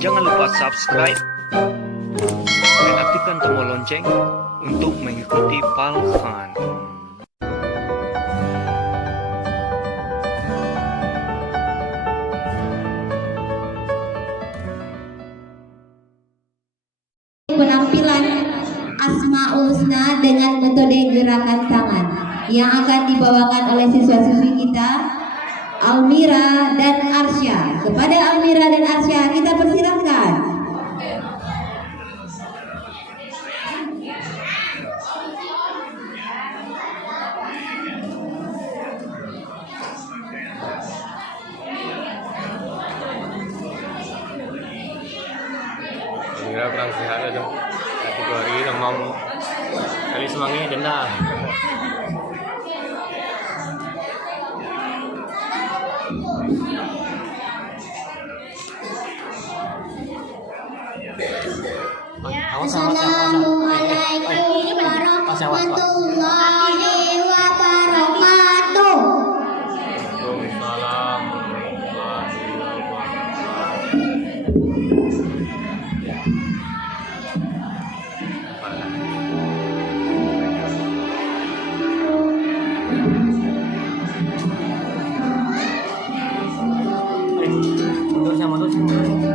Jangan lupa subscribe dan aktifkan tombol lonceng untuk mengikuti Palhan. Penampilan Asmaul Husna dengan metode gerakan tangan yang akan dibawakan oleh siswa-siswi kita Almira dan Arsya. Kepada Almira dan Arsya kita persilahkan. Almira kurang sehat itu kategori demam kali semangnya denda. Assalamualaikum warahmatullahi wabarakatuh. Waalaikumsalam warahmatullahi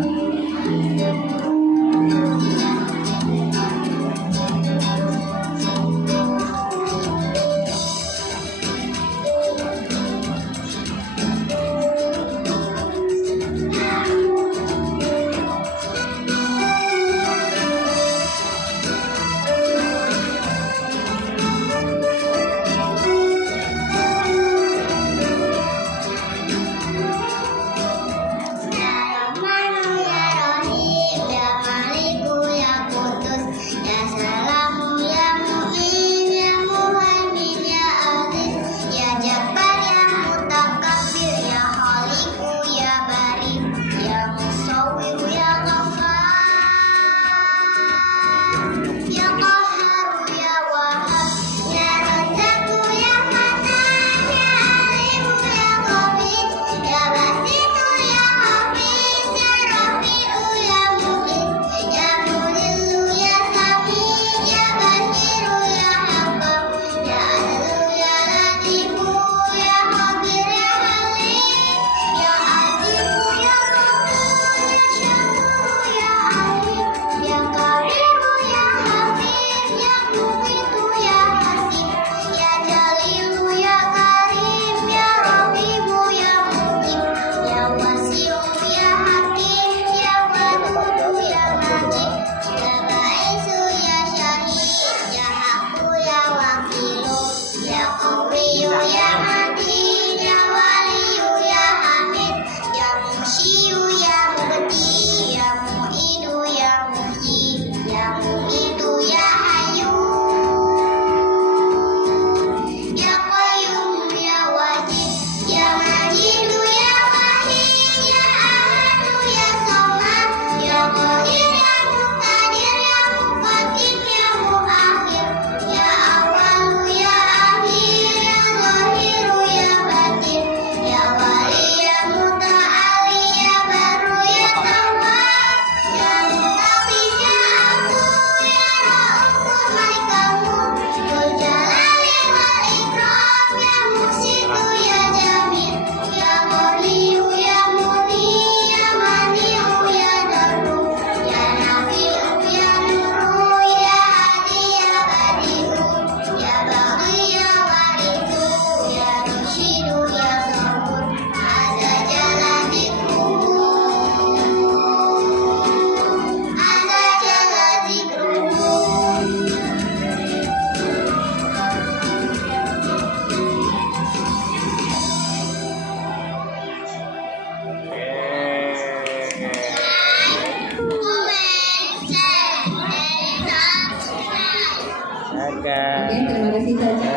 Oke, terima kasih saja.